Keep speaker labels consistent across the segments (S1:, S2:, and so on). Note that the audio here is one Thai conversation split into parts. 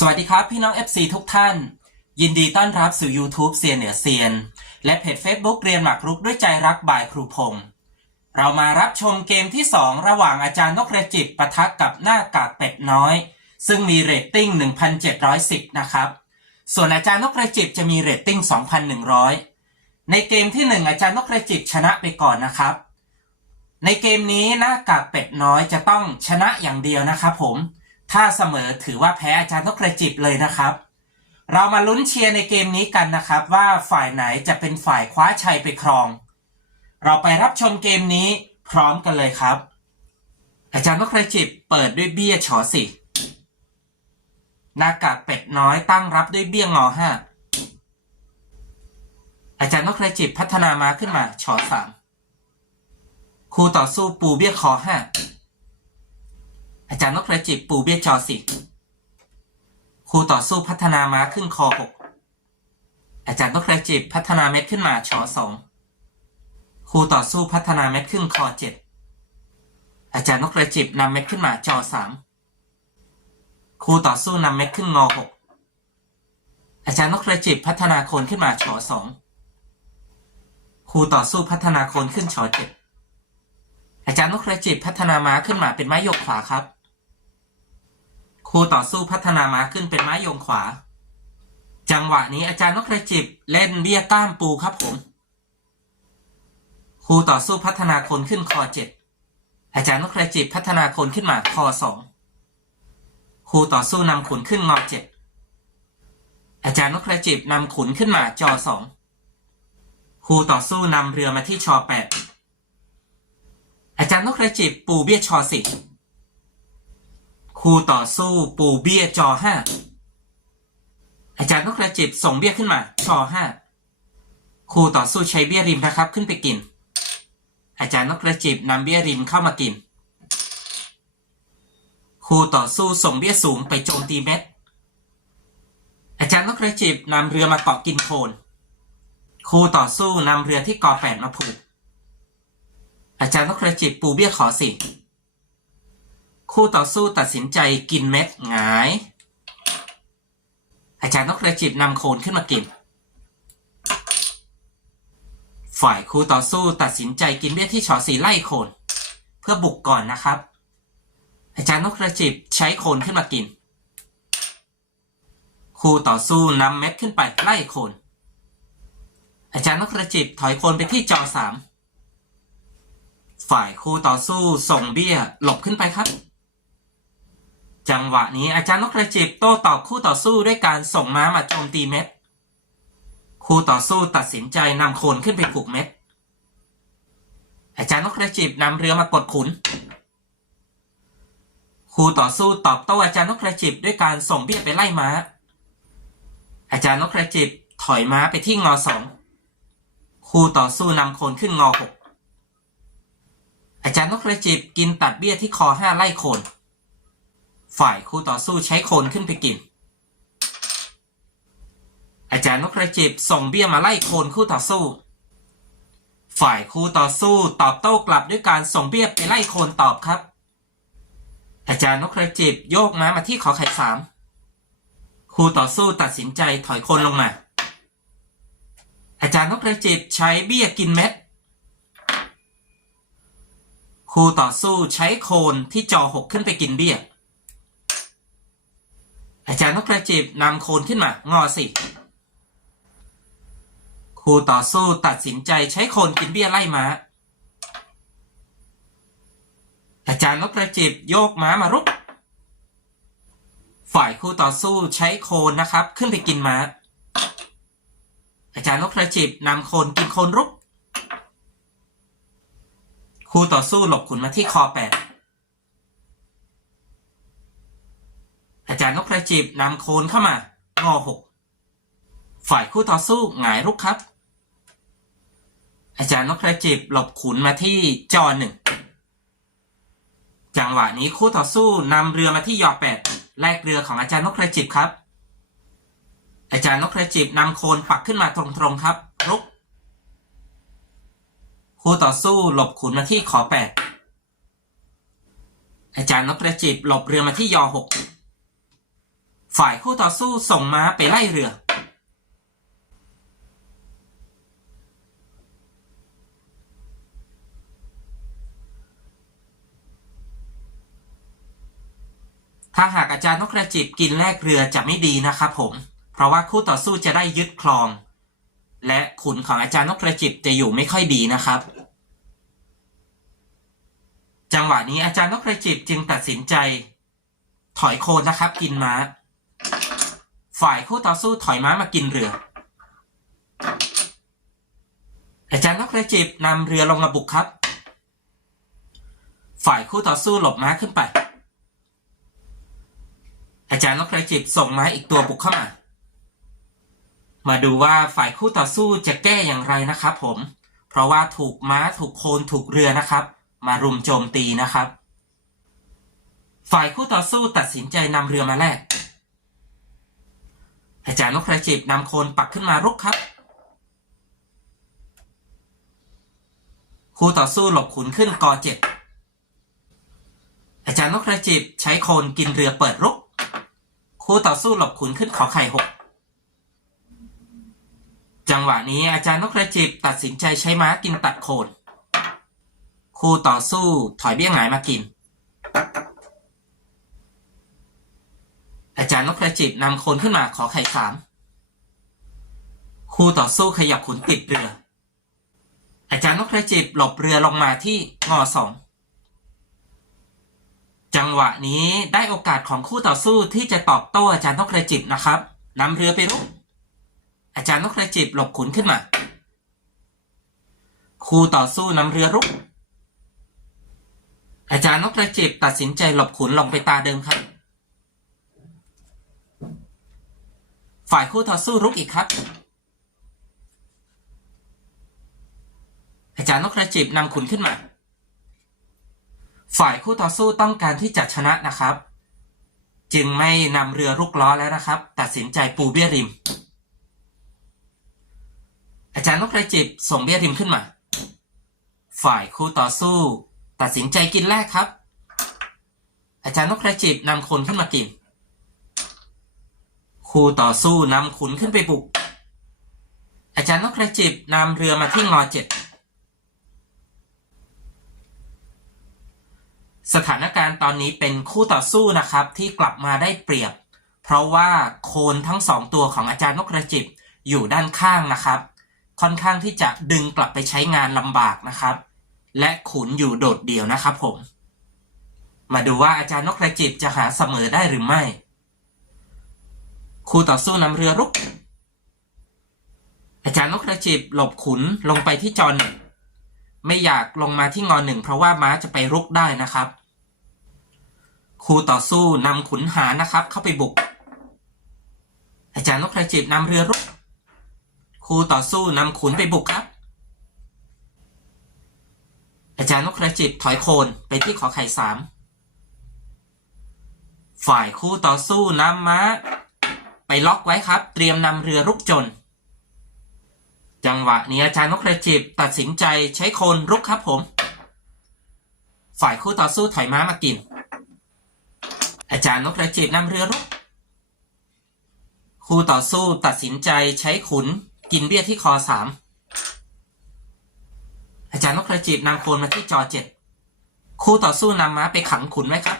S1: สวัสดีครับพี่น้อง FC ทุกท่าน ยินดีต้อนรับสู่ YouTube เซียนเหนือเซียน และเพจ Facebook เรียนหมากรุกด้วยใจรักบ่ายครูพงศ์เรามารับชมเกมที่ 2 ระหว่างอาจารย์นกกระจิบปะทะกับหน้ากากเป็ดน้อย ซึ่งมีเรตติ้ง 1,710 นะครับ ส่วนอาจารย์นกกระจิบจะมีเรตติ้ง 2,100 ในเกมที่ 1 อาจารย์นกกระจิบชนะไปก่อนนะครับ ในเกมนี้หน้ากากเป็ดน้อยจะต้องชนะอย่างเดียวนะครับผม ถ้าเสมอถือว่าแพ้อาจารย์นกกระจิบเลยนะครับ เรามาลุ้นเชียร์ในเกมนี้กันนะครับ ว่าฝ่ายไหนจะเป็นฝ่ายคว้าชัยไปครอง เราไปรับชมเกมนี้พร้อมกันเลยครับ อาจารย์นกกระจิบเปิดด้วยเบี้ยฉอสิหน้ากากเป็ดน้อยตั้งรับด้วยเบี้ยงอห้าอาจารย์นกกระจิบพัฒนามาขึ้นมาฉอสามครูต่อสู้ปูเบี้ยคอห้า อาจารย์นกกระจิบปูเบี้ยจอสิครูต่อสู้พัฒนาม้าขึ้นคอหกอาจารย์นกกระจิบพัฒนาเม็ดขึ้นมาชอสองครูต่อสู้พัฒนาเม็ดขึ้นคอเจ็ดอาจารย์นกกระจิบนำเม็ดขึ้นมาจอสามครูต่อสู้นำเม็ดขึ้นงอหกอาจารย์นกกระจิบพัฒนาโคนขึ้นมาชอสองครูต่อสู้พัฒนาโคนขึ้นชอเจ็ดอาจารย์นกกระจิบพัฒนาม้าขึ้นมาเป็นไม้ยกขวาครับ ครูต่อสู้พัฒนาม้าขึ้นเป็นไม้โยงขวา จังหวะนี้อาจารย์นกกระจิบเล่นเบี้ยก้ามปูครับผมครูต่อสู้พัฒนาคนขึ้นคอเจ็ดอาจารย์นกกระจิบพัฒนาคนขึ้นมาคอสองครูต่อสู้นำขุนขึ้นงอเจ็ดอาจารย์นกกระจิบนำขุนขึ้นมาจอสองครูต่อสู้นำเรือมาที่ชอแปดอาจารย์นกกระจิบปูเบี้ยชอสิ ครูต่อสู้ปูเบี้ยจอห้าอาจารย์นกกระจิบส่งเบี้ยขึ้นมาชอห้าครูต่อสู้ใช้เบี้ยริมนะครับ ขึ้นไปกิน อาจารย์นกกระจิบนำเบี้ยริมเข้ามากินครูต่อสู้ส่งเบี้ยสูงไปโจมตีเม็ด อาจารย์นกกระจิบนำเรือมาเกาะกินโคนครูต่อสู้นำเรือที่กอแปดมาผูก อาจารย์นกกระจิบปูเบี้ยขอสิ คู่ต่อสู้ตัดสินใจกินเม็ดหงาย อาจารย์นกกระจิบนำโคนขึ้นมากิน ฝ่ายคู่ต่อสู้ตัดสินใจกินเบี้ยที่ชอสีไล่โคน เพื่อบุกก่อนนะครับ อาจารย์นกกระจิบใช้โคนขึ้นมากิน คู่ต่อสู้นำเม็ดขึ้นไปไล่โคน อาจารย์นกกระจิบถอยโคนไปที่จอสามฝ่ายคู่ต่อสู้ส่งเบี้ยหลบขึ้นไปครับ จังหวะนี้อาจารย์นกกระจิบโต้ตอบคู่ต่อสู้ด้วยการส่งม้ามาโจมตีเม็ด คู่ต่อสู้ตัดสินใจนำโคนขึ้นไปผูกเม็ด อาจารย์นกกระจิบนำเรือมากดขุน คู่ต่อสู้ตอบโต้อาจารย์นกกระจิบด้วยการส่งเบี้ยไปไล่ม้า อาจารย์นกกระจิบถอยม้าไปที่งอสอง คู่ต่อสู้นำโคนขึ้นงอหกอาจารย์นกกระจิบกินตัดเบี้ยที่คอห้าไล่โคน ฝ่ายคู่ต่อสู้ใช้โคนขึ้นไปกิน อาจารย์นกกระจิบส่งเบี้ยมาไล่โคนคู่ต่อสู้ ฝ่ายคู่ต่อสู้ตอบโต้กลับด้วยการส่งเบี้ยไปไล่โคนตอบครับ อาจารย์นกกระจิบโยกม้ามาที่ขอไข่สามคู่ต่อสู้ตัดสินใจถอยโคนลงมา อาจารย์นกกระจิบใช้เบี้ยกินเม็ดคู่ต่อสู้ใช้โคนที่จอหกขึ้นไปกินเบี้ย อาจารย์นกกระจิบนำโคนขึ้นมางอสิครูต่อสู้ตัดสินใจใช้โคนกินเบี้ยไล่ม้า อาจารย์นกกระจิบโยกม้ามารุก ฝ่ายคู่ต่อสู้ใช้โคนนะครับ ขึ้นไปกินม้า อาจารย์นกกระจิบนำโคนกินโคนรุก คู่ต่อสู้หลบขุนมาที่คอแปด อา จายจิบนำโคนเข้ามางอหกฝ่ายคู่ต่อสู้หงายรุกครับ อาจารย์นกกระจิบหลบขุนมาที่จอหนึ่งจังหวะนี้คู่ต่อสู้นำเรือมาที่ยอแปดแลกเรือของอาจารย์นกกระจิบครับ อาจารย์นกกระจิบนำโคนปักขึ้นมาตรงๆครับรุกคู่ต่อสู้หลบขุนมาที่ขอแปดอาจารย์นกกระจิบหลบเรือมาที่ยอหก ฝ่ายคู่ต่อสู้ส่งม้าไปไล่เรือ ถ้าหากอาจารย์นกกระจิบกินแลกเรือจะไม่ดีนะครับผม เพราะว่าคู่ต่อสู้จะได้ยึดครอง และขุนของอาจารย์นกกระจิบจะอยู่ไม่ค่อยดีนะครับ จังหวะนี้อาจารย์นกกระจิบจึงตัดสินใจ ถอยโคนนะครับ กินม้า ฝ่ายคู่ต่อสู้ถอยม้ามากินเรือ อาจารย์นกกระจิบนำเรือลงมาบุกครับ ฝ่ายคู่ต่อสู้หลบม้าขึ้นไป อาจารย์นกกระจิบส่งม้าอีกตัวบุกเข้ามา มาดูว่าฝ่ายคู่ต่อสู้จะแก้อย่างไรนะครับผม เพราะว่าถูกม้าถูกโคนถูกเรือนะครับ มารุมโจมตีนะครับ ฝ่ายคู่ต่อสู้ตัดสินใจนำเรือมาแลก อาจารย์นกกระจิบนำโคนปักขึ้นมารุกครับคู่ต่อสู้หลบขุนขึ้นกอเจ็ดอาจารย์นกกระจิบใช้โคนกินเรือเปิดรุก คู่ต่อสู้หลบขุนขึ้นขอไข่หกจังหวะนี้อาจารย์นกกระจิบตัดสินใจใช้ม้ากินตัดโคน คู่ต่อสู้ถอยเบี้ยงหงายมากิน อาจารย์นกกระจิบนำคนขึ้นมาขอไข่สาม คู่ต่อสู้ขยับขุนติดเรือ อาจารย์นกกระจิบหลบเรือลงมาที่งอสองจังหวะนี้ได้โอกาสของคู่ต่อสู้ที่จะตอบโต้อาจารย์นกกระจิบนะครับนำเรือไปรุกอาจารย์นกกระจิบหลบขุนขึ้นมา คู่ต่อสู้นำเรือรุกอาจารย์นกกระจิบตัดสินใจหลบขุนลงไปตาเดิมครับ ฝ่ายคู่ต่อสู้รุกอีกครับ อาจารย์นกกระจิบนำขุนขึ้นมา ฝ่ายคู่ต่อสู้ต้องการที่จะชนะนะครับ จึงไม่นำเรือรุกล้อแล้วนะครับ ตัดสินใจปูเบี้ยริม อาจารย์นกกระจิบส่งเบี้ยริมขึ้นมา ฝ่ายคู่ต่อสู้ ตัดสินใจกินแรกครับ อาจารย์นกกระจิบนำคนขึ้นมากิน คู่ต่อสู้นำขุนขึ้นไปบุก อาจารย์นกกระจิบนำเรือมาที่งอเจ็ดสถานการณ์ตอนนี้เป็นคู่ต่อสู้นะครับที่กลับมาได้เปรียบ เพราะว่าโคนทั้งสองตัวของอาจารย์นกกระจิบอยู่ด้านข้างนะครับ ค่อนข้างที่จะดึงกลับไปใช้งานลำบากนะครับ และขุนอยู่โดดเดี่ยวนะครับผม มาดูว่าอาจารย์นกกระจิบจะหาเสมอได้หรือไม่ คู่ต่อสู้นำเรือรุก อาจารย์นกกระจิบหลบขุนลงไปที่จอหนึ่งไม่อยากลงมาที่งอหนึ่งเพราะว่าม้าจะไปรุกได้นะครับ คู่ต่อสู้นำขุนหานะครับ เข้าไปบุก อาจารย์นกกระจิบนำเรือรุก คู่ต่อสู้นำขุนไปบุกครับ อาจารย์นกกระจิบถอยโคนไปที่ขอไข่สามฝ่ายคู่ต่อสู้นำม้า ไปล็อกไว้ครับ เตรียมนำเรือรุกจน จังหวะนี้อาจารย์นกกระจิบตัดสินใจใช้โคนรุกครับผม ฝ่ายคู่ต่อสู้ถอยม้ามากิน อาจารย์นกกระจิบนำเรือรุก คู่ต่อสู้ตัดสินใจใช้ขุนกินเบี้ยที่คอสามอาจารย์นกกระจิบนำโคนมาที่จอเจ็ดคู่ต่อสู้นำม้าไปขังขุนไว้ครับ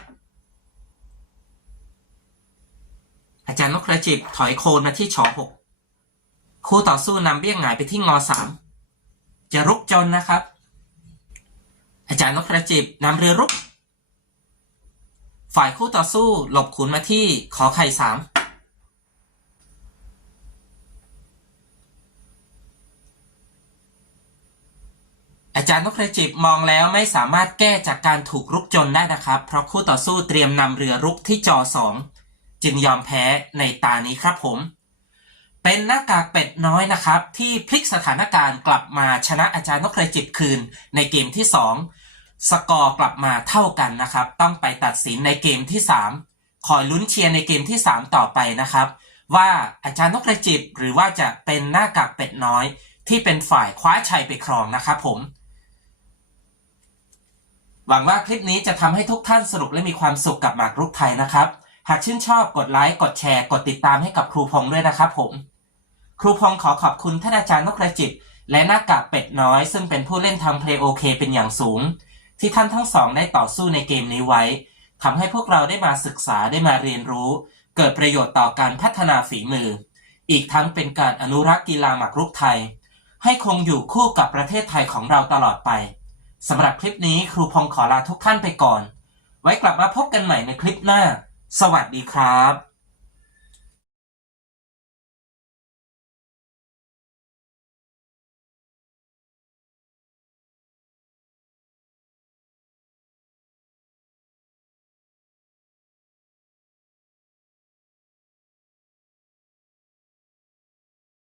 S1: อาจารย์นกกระจิบถอยโคนมาที่ชอหกคู่ต่อสู้นำเบี้ยงหงายไปที่งอสามจะรุกจนนะครับ อาจารย์นกกระจิบนำเรือรุก ฝ่ายคู่ต่อสู้หลบขุนมาที่ขอไข่สามอาจารย์นกกระจิบมองแล้วไม่สามารถแก้จากการถูกรุกจนได้นะครับ เพราะคู่ต่อสู้เตรียมนำเรือรุกที่จอสอง จึงยอมแพ้ในตานี้ครับผม เป็นหน้ากากเป็ดน้อยนะครับ ที่พลิกสถานการณ์กลับมาชนะอาจารย์นกกระจิบคืนในเกมที่ 2 สกอร์กลับมาเท่ากันนะครับ ต้องไปตัดสินในเกมที่3คอยลุ้นเชียร์ในเกมที่ 3 ต่อไปนะครับ ว่าอาจารย์นกกระจิบหรือว่าจะเป็นหน้ากากเป็ดน้อย ที่เป็นฝ่ายคว้าชัยไปครองนะครับผมหวังว่าคลิปนี้จะทำให้ทุกท่านสนุกและมีความสุขกับหมากรุกไทยนะครับ หากชื่นชอบกดไลค์กดแชร์ กดติดตามให้กับครูพงษ์ด้วยนะครับผม ครูพงษ์ขอขอบคุณท่านอาจารย์นกกระจิต และหน้ากากเป็ดน้อย ซึ่งเป็นผู้เล่นทำเพลย์โอเคเป็นอย่างสูง ที่ท่านทั้งสองได้ต่อสู้ในเกมนี้ไว้ทำให้พวกเราได้มาศึกษาได้มาเรียนรู้ เกิดประโยชน์ต่อการพัฒนาฝีมือ อีกทั้งเป็นการอนุรักษ์กีฬาหมากรุกไทย ให้คงอยู่คู่กับประเทศไทยของเราตลอดไปสำหรับคลิปนี้ครูพงษ์ขอลาทุกท่านไปก่อน ไว้กลับมาพบกันใหม่ในคลิปหน้า สวัสดีครับ